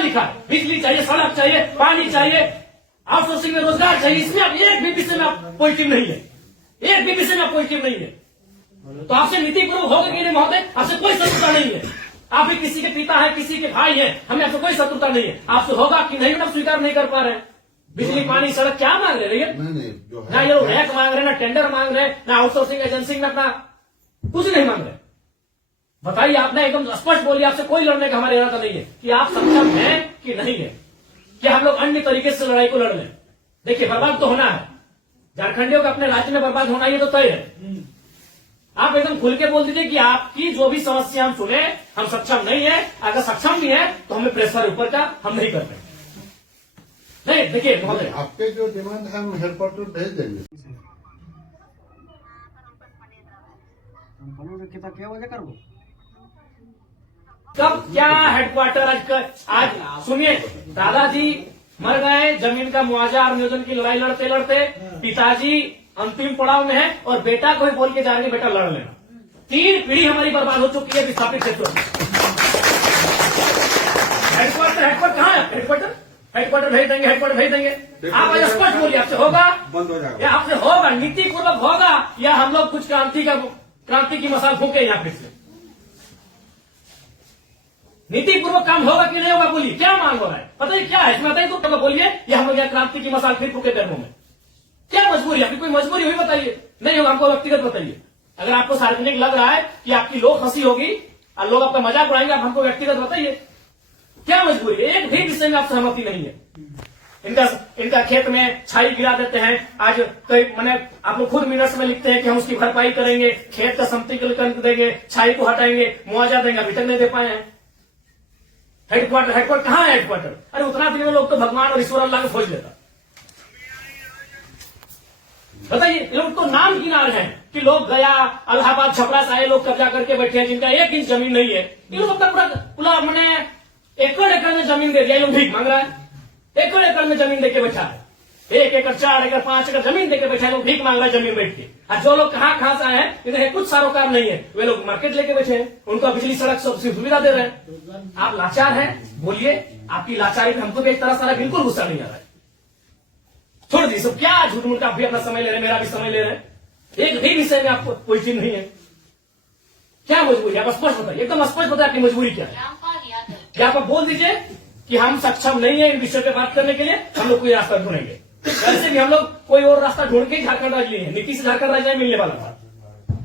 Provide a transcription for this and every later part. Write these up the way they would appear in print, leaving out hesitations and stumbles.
लिखा है? बिजली चाहिए, सड़क चाहिए, पानी चाहिए, आउटसोर्सिंग में रोजगार चाहिए, इसमें आप एक भी विषय में आप पॉजिटिव नहीं है, एक भी विषय में आप पॉजिटिव नहीं है। तो आपसे नीतिपूर्वक होगा कि नहीं महोदय? आपसे कोई शत्रुता नहीं है, आप भी किसी के पिता है, किसी के भाई है, हमें आपसे कोई शत्रुता नहीं है। आपसे होगा कि नहीं, आप स्वीकार नहीं कर पा रहे हैं। बिजली, पानी, सड़क क्या मांग रहे हैं? ना ये लोग रैक मांग रहे हैं, ना टेंडर मांग रहे हैं, ना आउटसोर्सिंग एजेंसी में अपना कुछ नहीं मांग रहे। बताइए, आपने एकदम स्पष्ट बोलिए, आपसे कोई लड़ने का हमारा इरादा नहीं है कि आप सक्षम हैं कि नहीं है, कि हम लोग अन्य तरीके से लड़ाई को लड़ लें। देखिए, बर्बाद तो होना है, झारखंडियों का अपने राज्य में बर्बाद होना, ये तो तय है। आप एकदम खुल के बोल दीजिए कि आपकी जो भी समस्या हम सुने, हम सक्षम नहीं है। अगर सक्षम भी है तो हमें प्रेशर ऊपर का हम नहीं कर रहे। नहीं, देखिए महोदय, आपके जो डिमांड है हम हेडक्वार्टर भेज देंगे। क्या वजह करो कब क्या हेडक्वार्टर आज सुनिए, दादाजी मर गए, जमीन का मुआवजा और नियोजन की लड़ाई लड़ते लड़ते पिताजी अंतिम पड़ाव में है और बेटा को ही बोल के जा रहे हैं बेटा लड़ लेना। 3 पीढ़ी हमारी बर्बाद हो चुकी है विस्थापित क्षेत्रों में। हेडक्वार्टर कहाँ है? हेडक्वार्टर भेज देंगे, हेडक्वार्टर भेज देंगे। आप आज स्पष्ट बोलिए, आपसे होगा, बंद हो जाएगा, या आपसे होगा, नीतिपूर्वक होगा, या हम लोग कुछ क्रांति की मसाल फूके यहाँ फिर से? नीतिपूर्वक काम होगा कि नहीं होगा? बोलिए, क्या मांग हो रहा है? पता है क्या है इसमें? बताइए तो बोलिए, या हम लोग यहाँ क्रांति की मसाल फिर फूके धर्मों में? क्या मजबूरी है? आपकी कोई मजबूरी हुई बताइए। नहीं होगा, हमको व्यक्तिगत बताइए। अगर आपको सार्वजनिक लग रहा है कि आपकी लोग हंसी होगी और लोग आपका मजाक उड़ाएंगे, आप हमको व्यक्तिगत बताइए, क्या मजबूरी है? एक भी विषय में आप सहमति नहीं है। इनका खेत में छाई गिरा देते हैं। आज कई मैंने आप लोग खुद मिनट्स में लिखते हैं कि हम उसकी भरपाई करेंगे, खेत का समतलीकरण देंगे, छाई को हटाएंगे, मुआवजा देंगे, अभी तक नहीं दे पाए हैं। हेडक्वार्टर कहाँ है? हेडक्वार्टर, अरे उतना दिन में लोग तो भगवान और ईश्वर अल्लाह को खोज लेता। बताइए, लोग तो नाम गिना रहे हैं कि लोग गया, इलाहाबाद, छपरा से आए लोग कब्जा करके बैठे हैं, जिनका 1 इंच जमीन नहीं है। ये लोग अपना पूरा मैंने एकड़ में जमीन दे दिया, ये लोग भीख मांग रहा है। एकड़ में जमीन देके बैठा है, 1 एकड़, 4 एकड़, 5 एकड़ जमीन देके बैठा है, लोग भीख मांग रहा है जमीन बैठ के। और जो लोग कहाँ से आए हैं, इन्हें कुछ सारोकार नहीं है, वे लोग मार्केट लेके बैठे हैं, उनको बिजली, सड़क सब सुविधा दे रहे हैं। आप लाचार हैं, बोलिए, आपकी लाचारी पे हमको भी एक तरह से बिल्कुल गुस्सा नहीं आ रहा है। छोड़ दी सब, क्या झूठ मूठ, आप भी अपना समय ले रहे हैं, मेरा भी समय ले रहे हैं, एक भी विषय में आपको कोई चीज नहीं है। क्या मजबूरी है? आप स्पष्ट बताइए, एकदम स्पष्ट बताइए आपकी मजबूरी क्या है। क्या आप बोल दीजिए कि हम सक्षम नहीं है इन विषयों पे बात करने के लिए, हम लोग कोई रास्ता ढूंढेंगे। वैसे भी हम लोग कोई और रास्ता ढूंढ के ही झारखंड राज्य लिए हैं, नीति से झारखंड राज्य मिलने वाला था।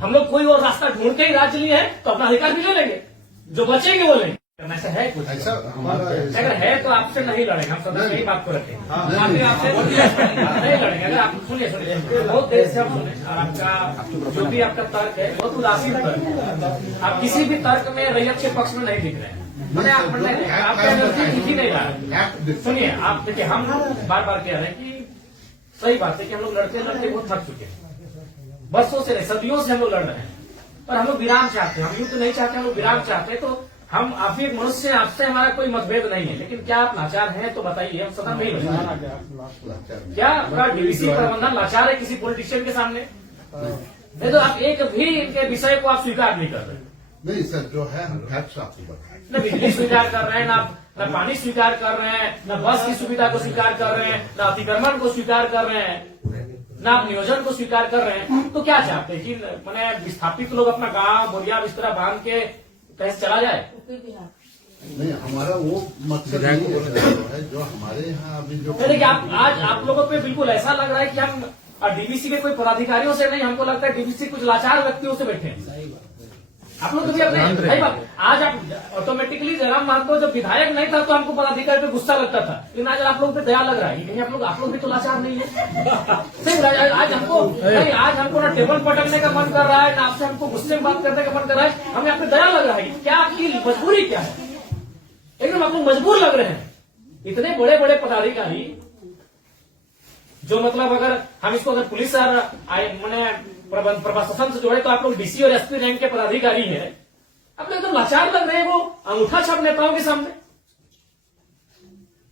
हम लोग कोई और रास्ता ढूंढ के ही राज्य लिए हैं, तो अपना अधिकार भी ले लेंगे, जो बचेंगे वो लेंगे। ऐसा है कुछ? ऐसा हमारा अगर है तो आपसे नहीं लड़ेंगे, हम सब यही बात को रखेंगे। आपसे नहीं लड़ेंगे। अगर आप सुनिए बहुत देर से हम सुने, और आपका जो भी आपका तर्क है बहुत उदासीन तर्क है। आप किसी भी तर्क में रैयत के पक्ष में नहीं दिख रहे हैं, मैंने आपका एनर्जी दिख ही नहीं रहा। सुनिए, आप देखिए, हम बार बार कह रहे हैं कि सही बात है कि हम लोग लड़ते लड़ते बहुत थक चुके हैं, बरसों से नहीं, सदियों से हम लोग लड़ रहे हैं, पर हम लोग विराम चाहते हैं। हम युद्ध नहीं चाहते, हम लोग विराम चाहते हैं। तो हम आप भी एक मनुष्य हैं, आपसे हमारा कोई मतभेद नहीं है, लेकिन क्या आप लाचार हैं तो बताइए, हम सदन में ही लड़ेंगे। क्या पूरा डीवीसी प्रबंधन लाचार है किसी पॉलिटिशियन के सामने? नहीं तो आप एक भी इनके विषय को आप स्वीकार नहीं कर रहे। नहीं सर, जो है हम फैक्ट्स आपको बताएं। न बिजली स्वीकार कर रहे हैं, न पानी स्वीकार कर रहे हैं, न बस की सुविधा को स्वीकार कर रहे हैं, न अतिक्रमण को स्वीकार कर रहे हैं, न आप नियोजन को स्वीकार कर रहे हैं। तो क्या चाहते हैं कि मैंने विस्थापित लोग अपना गांव बोरिया बिस्तरा बांध के कहीं चला जाए? नहीं, हमारा वो मकसद नहीं है जो हमारे यहाँ अभी जो देखिए, आज आप लोगों पे बिल्कुल ऐसा लग रहा है कि हम डीवीसी के कोई पदाधिकारियों से नहीं, हमको लगता है डीवीसी कुछ लाचार व्यक्तियों से बैठे हैं। आप लोग भी अपने भाई बात, आज आप ऑटोमेटिकली जयराम महतो जब विधायक नहीं था तो हमको पदाधिकारी पे गुस्सा लगता था, लेकिन आज आप लोग पे दया लग रहा है। कहीं आप लोग भी तो लाचार नहीं है। आज हमको ना टेबल पटकने का मन कर रहा है, ना आपसे हमको गुस्से में बात करने का मन कर रहा है, हमें आप पे दया लग रहा है। क्या आपकी मजबूरी क्या है? एकदम आप लोग मजबूर लग रहे हैं। इतने बड़े बड़े पदाधिकारी जो मतलब अगर हम इसको अगर पुलिस और मैंने प्रशासन से जोड़े तो आप लोग डीसी और एसपी रैंक के पदाधिकारी हैं, आप लोग एकदम लाचार लग रहे हैं वो अंगूठा छाप नेताओं के सामने।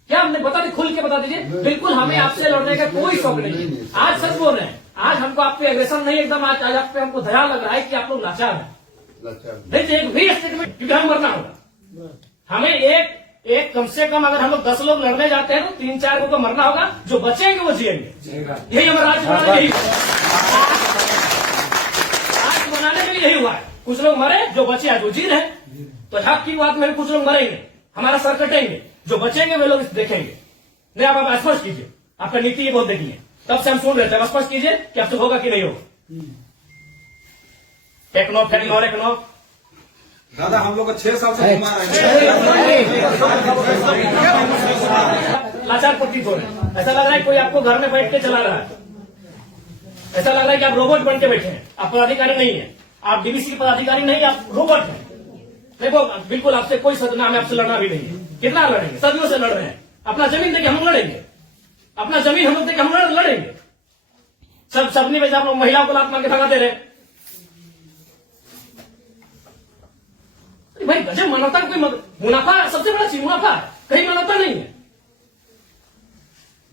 क्या हमने बता दी, खुल के बता दीजिए। बिल्कुल हमें आपसे लड़ने का कोई शौक नहीं। आज सच बोल रहे हैं, आज हमको आप पे एग्रेशन नहीं, एकदम आज आप पे हमको दया लग रहा है कि आप लोग लाचार हैं। नहीं तो एक भी स्टेटमेंट, क्योंकि हम मरना होगा, हमें एक एक कम से कम अगर हम लोग 10 लोग लड़ने जाते हैं तो 3-4 को मरना होगा, जो बचेंगे वो जिएंगे। यही हमारा राज्य बनाने के लिए राज्य बनाने के लिए यही हुआ है। कुछ लोग मरे, जो बचे आज वो जी रहे। तो हक की बात में कुछ लोग मरेंगे, हमारा सर कटेंगे, जो बचेंगे वे लोग देखेंगे। नहीं आप स्पष्ट कीजिए, आपका नीति ये बहुत देखी है, तब से हम सुन रहे थे। आप स्पष्ट कीजिए कि अब तो होगा कि नहीं होगा। टेक्नो फेक्नो रेक्नो दादा हम लोग को 6 साल से घुमा रहे लाचार प्रतीत हो रहे हैं। ऐसा लग रहा है कोई आपको घर में बैठ के चला रहा है। ऐसा लग रहा है कि आप रोबोट बन के बैठे हैं। आप पदाधिकारी नहीं है, आप डीवीसी के पदाधिकारी नहीं, आप रोबोट हैं। देखो बिल्कुल आपसे कोई सदना में आपसे लड़ना भी नहीं है। कितना लड़ेंगे, सदियों से लड़ रहे हैं। अपना जमीन देके हम लड़ेंगे, अपना जमीन हम लोग देके हम लड़ेंगे। सबने में आप लोग महिलाओं को लात मार के भगा दे रहे हैं। भाई गजब, मानवता का कोई मुनाफा सबसे बड़ा चीज मुनाफा है, कहीं मानवता नहीं है।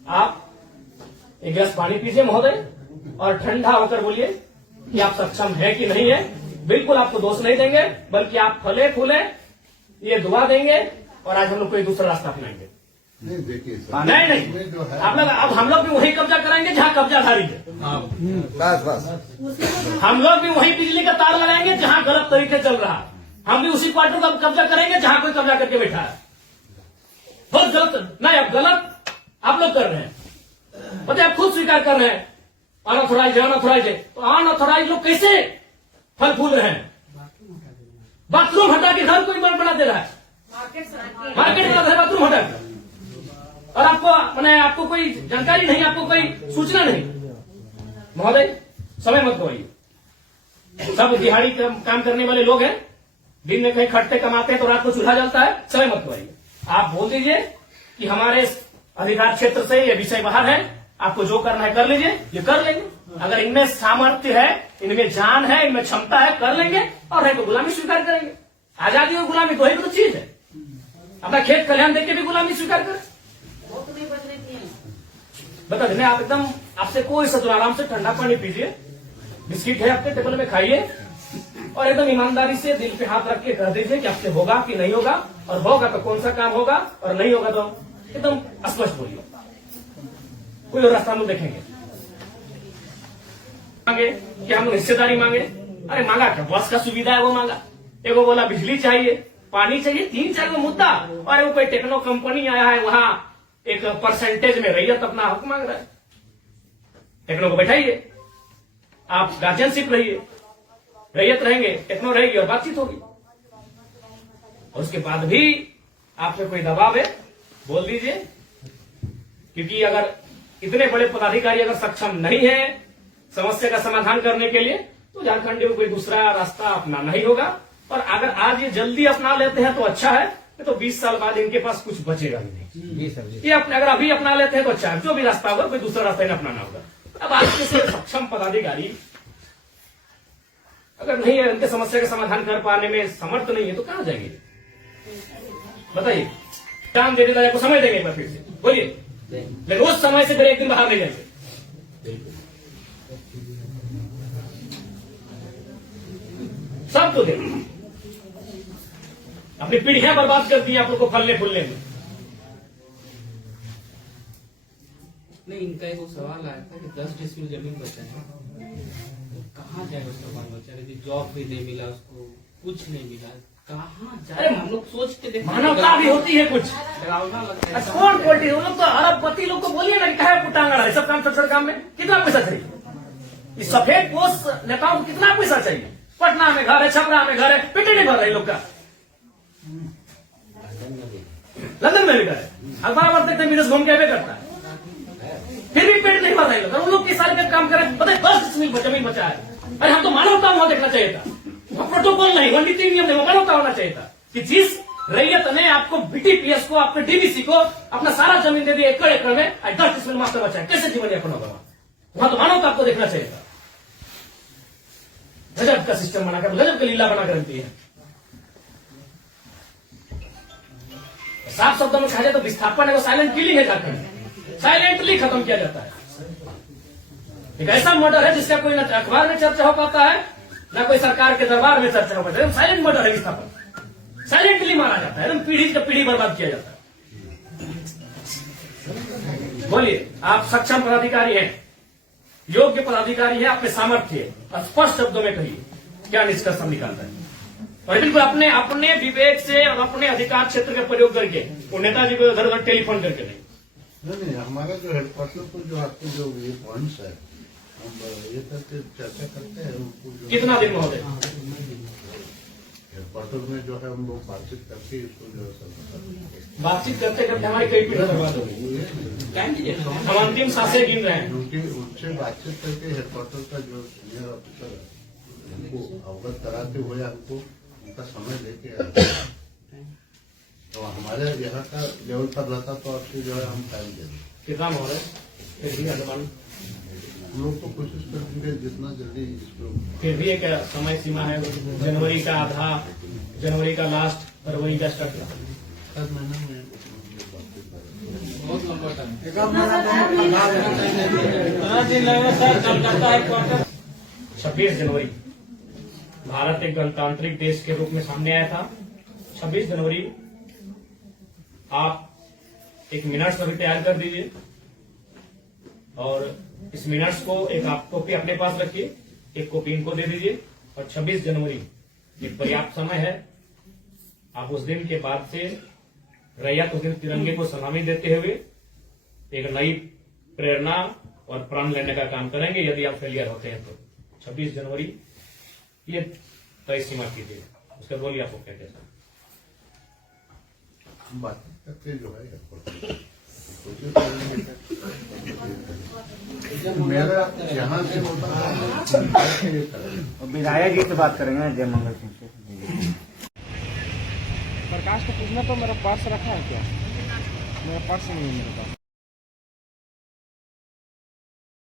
आप एक गिलास पानी पीजिए महोदय और ठंडा होकर बोलिए कि आप सक्षम है कि नहीं है। बिल्कुल आपको दोष नहीं देंगे, बल्कि आप फले फूले ये दुआ देंगे और आज हम लोग कोई दूसरा रास्ता अपनाएंगे। नहीं देखिए नहीं जो है आप लोग, अब हम लोग भी वही कब्जा कराएंगे जहां कब्जाधारी है। बस हम लोग भी वही बिजली का तार लगाएंगे जहां गलत तरीके चल रहा है। हम भी उसी क्वार्टर का कब्जा करेंगे जहां कोई कब्जा करके बैठा है। बहुत गलत, नहीं अब गलत आप लोग कर रहे हैं, पता आप खुद स्वीकार कर रहे हैं। अनऑथोराइज है, अनऑथोराइज है, तो अनऑथोराइज लोग कैसे फल फूल रहे हैं? बाथरूम हटा के घर कोई बना दे रहा है, मार्केट बना दे बाथरूम हटा के, और आपको मैंने आपको कोई जानकारी नहीं, आपको कोई सूचना नहीं। महोदय समय मत गवाइए। सब दिहाड़ी काम करने वाले लोग हैं, दिन में कहीं खटते कमाते हैं तो रात को चूल्हा जलता है। समय मत गवाइए। आप बोल दीजिए कि हमारे अधिकार क्षेत्र से ये विषय बाहर है, आपको जो करना है कर लीजिए, ये कर लेंगे। अगर इनमें सामर्थ्य है, इनमें जान है, इनमें क्षमता है, कर लेंगे, और नहीं तो गुलामी स्वीकार करेंगे। आजादी और गुलामी दो ही तो चीज है। अपना खेत खलिहान देख के भी गुलामी स्वीकार करें। बता देने आप एकदम, आपसे कोई सतुर, आराम से ठंडा पानी पीजिए, बिस्किट है आपके टेबल में खाइए, और एकदम ईमानदारी से दिल पे हाथ रख के कह दीजिए कि आपसे होगा कि नहीं होगा, और होगा तो कौन सा काम होगा, और नहीं होगा तो एकदम स्पष्ट बोलिए। कोई और रास्ता हम देखेंगे। मांगे कि हम हिस्सेदारी मांगे, अरे मांगा क्या, बस का सुविधा है वो मांगा। एगो बोला बिजली चाहिए, पानी चाहिए, 3-4 मुद्दा, और वो कोई टेक्नो कंपनी आया है वहां एक परसेंटेज में रैयत अपना हक मांग रहा है। टेक्नो को बैठाइए, आप गार्जियनशिप रहिए, रैयत रहेंगे, टेक्नो रहेगी और बातचीत होगी। और उसके बाद भी आप पे कोई दबाव है, बोल दीजिए, क्योंकि अगर इतने बड़े पदाधिकारी अगर सक्षम नहीं है समस्या का समाधान करने के लिए, तो झारखंड को कोई दूसरा रास्ता अपनाना ही होगा। और अगर आज ये जल्दी अपना लेते हैं तो अच्छा है, तो 20 साल बाद इनके पास कुछ बचेगा भी नहीं। ये अपने अगर अभी अपना लेते हैं तो अच्छा है, जो भी रास्ता होगा कोई दूसरा रास्ता इन्हें अपनाना होगा। अब आज के सक्षम पदाधिकारी अगर नहीं है, उनके समस्या का समाधान कर पाने में समर्थ नहीं है, तो कहां जाएंगे? बताइए, काम दे देता है, आपको समय देंगे एक बार फिर से बोलिए, लेकिन रोज समय से फिर एक दिन बाहर नहीं जाएंगे। सब तो देंगे, अपनी पीढ़ियां बर्बाद कर दी आप लोग को फलने फूलने में। नहीं, इनका एक सवाल आया था कि 10 डिसमिल जमीन बचा है, तो कहाँ जाए उसका बाल बच्चा? यदि जॉब भी नहीं मिला उसको, कुछ नहीं मिला, कहाँ जाए? अरे हम लोग सोच के देखो, मानवता भी होती है कुछ। डरावना लगता है। कौन क्वालिटी, वो लोग तो अरबपति लोग को बोलिए ना कि है पुटांगड़ा है, सब काम छोटे काम में कितना पैसा चाहिए? इस सफेद पोस्ट नेताओं को कितना पैसा चाहिए? पटना में घर है, छपरा में घर है, पेट नहीं भर रहा है लोग का। लंदन में भी घर है, अखबार पर देखते विदेश घूम के आवे करता है, फिर भी पेट नहीं भर रहे लोग। उन लोग की सारे काम करें, पता है 10 डिसमिल जमीन बचा है। अरे हम तो मानवता वहां देखना चाहिए था, प्रोटोकॉल नहीं, वो नीति नियम नहीं, मानवता होना चाहिए था कि जिस रैयत ने आपको बीटीपीएस को, आपके डीवीसी को अपना सारा जमीन दे दिया एकड़ एकड़ में, 10 डिसमिल मास्टर बचा है, कैसे जीवन यापन होगा? वहां तो मानवता आपको देखना चाहिए था। गजब का सिस्टम बनाकर, गजब का लीला बनाकर रखती है। साफ शब्दों में कहा जाए तो विस्थापन है, वो साइलेंट किलिंग है झारखंड, साइलेंटली खत्म किया जाता है। एक ऐसा मर्डर है जिसका कोई न अखबार में चर्चा हो पाता है, न कोई सरकार के दरबार में चर्चा हो पाता है। साइलेंट मर्डर है विस्थापन, साइलेंटली मारा जाता है, एकदम पीढ़ी से पीढ़ी बर्बाद किया जाता है। बोलिए, आप सक्षम पदाधिकारी हैं, योग्य पदाधिकारी हैं, आपके सामर्थ्य है, स्पष्ट शब्दों में कहिए क्या निष्कर्ष हम निकालता है। और बिल्कुल अपने अपने विवेक से और अपने अधिकार क्षेत्र का प्रयोग करके, वो नेताजी को इधर उधर टेलीफोन करके नहीं। हमारा जो हेडक्वार्टर को जो आपके जो ये पॉइंट्स है, हम ये करके चर्चा करते हैं उनको जो कितना दिन महोदय? हेडक्वार्टर में जो है हम लोग बातचीत करके इसको जो है सब बातचीत करते करते हमारी कई पीढ़ी बर्बाद हो गई। हम अंतिम सांसें गिन रहे हैं। क्योंकि उनसे बातचीत करके हेडक्वार्टर का जो सीनियर ऑफिसर है उनको अवगत कराते हुए हमको उनका समय लेके आते हैं। तो हमारे यहाँ का लेवल पर रहता तो आपसे जो है हम टाइम दे दें। कितना महोदय? हम लोग तो कोशिश करेंगे जितना जल्दी इसको। फिर भी एक समय सीमा है, जनवरी का आधा, जनवरी का लास्ट, फरवरी का स्टार्ट। हर महीने में बहुत लंबा टाइम। 26 जनवरी भारत एक गणतांत्रिक देश के रूप में सामने आया था। 26 जनवरी आप एक मिनट्स अभी तैयार कर दीजिए और इस मिनट्स को एक आप कॉपी अपने पास रखिए, एक कॉपी इनको दे दीजिए। और 26 जनवरी एक पर्याप्त समय है। आप उस दिन के बाद से रैयत उस दिन तिरंगे को सलामी देते हुए एक नई प्रेरणा और प्रण लेने का काम करेंगे। यदि आप फेलियर होते हैं तो 26 जनवरी ये तय सीमा कीजिए। उसके बोलिए आपको क्या कहना है? हम बातचीत करके जो है कोशिश करेंगे। मेरा यहाँ से होता है विधायक जी से बात करेंगे जय मंगल सिंह से। प्रकाश को पूछना तो मेरा पर्स रखा है क्या? मेरा पर्स नहीं है मेरे पास।